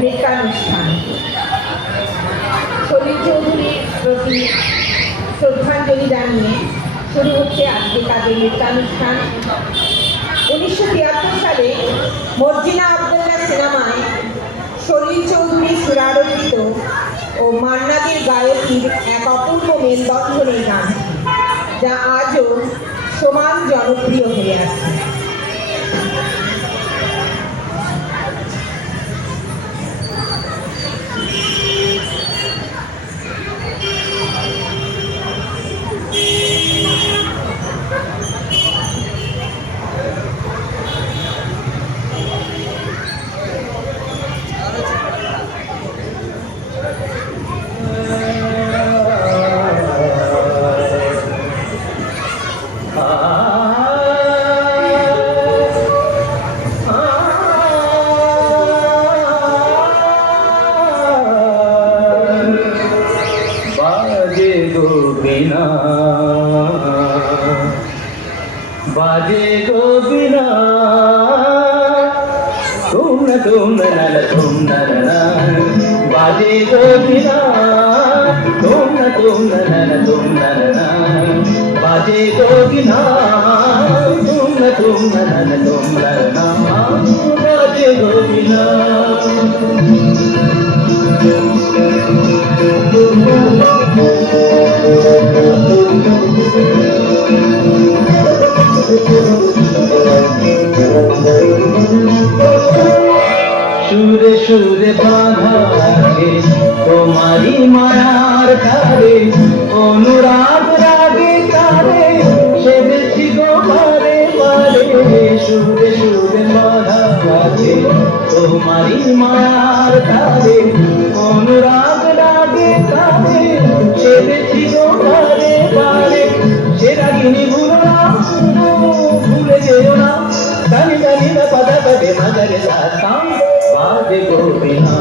নৃত্যানুষ্ঠান সলিল চৌধুরীর প্রতি শ্রদ্ধাঞ্জলি জানিয়ে শুরু হচ্ছে আজকে তাদের নৃত্যানুষ্ঠান। 1973 সালে মর্জিনা আবদুল্লাহ সিনেমায় সলিল চৌধুরী সুরারোপিত ও মান্নাদের গায়কীর এক অপূর্ব মেলবন্ধনের গান, যা আজও সমান জনপ্রিয় হয়ে আছে। बाजे गो बिना तुम न बाजे गो बिना तुम न बाजे गो बिना तुम न बाजे गो बिना সুরে সুরে বাঁধা আছে তোমারি মায়ার তারে, অনুরাগ রাগে তারে সেবেছি গো বারে বারে। সুরে সুরে বাঁধা আছে তোমারি মায়ার তারে, অনুরাগ রাগে তারে সেবেছি গো বারে বারে। সে রাগিনী ভুলো না, ভুলে যেও না, জানি জানি না পাতা পাবে মাঝারে সাতাম বাজে গো বিনা।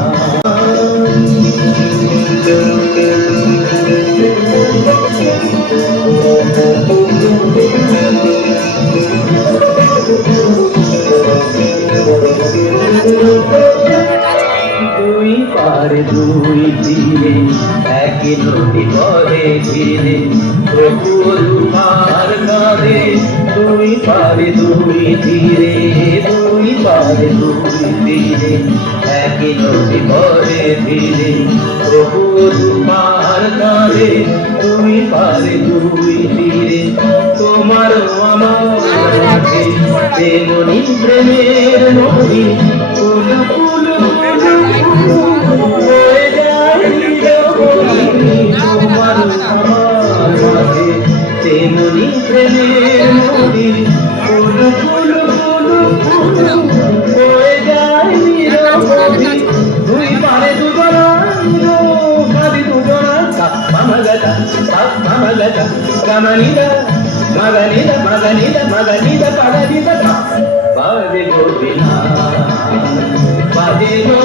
দুই পারে দুই তীরে এক নদী বহে ধীরে, প্রভু রূপার কাঁধে দুই পারে দুই তীরে, দুই পারে দুই তীরে এক নদী বহে ধীরে, প্রভু রূপার কাঁধে দুই পারে দুই তীরে। তোমার আমার মাঝে তেমনি প্রেমের নদী, ফুল ফুল হয়ে যায় তোমার আমার মাঝে তেমনি প্রেমের নদী, ফুল ফুল হয়ে যায় নিরবধি। দুই পারে দুজনা খালি দুজনা মামাগাটা মামাগাটা কামানিদা মাগানিদা মাগানিদা মাগানিদা পাগানিদা বাজে গো বিনা, বাজে গো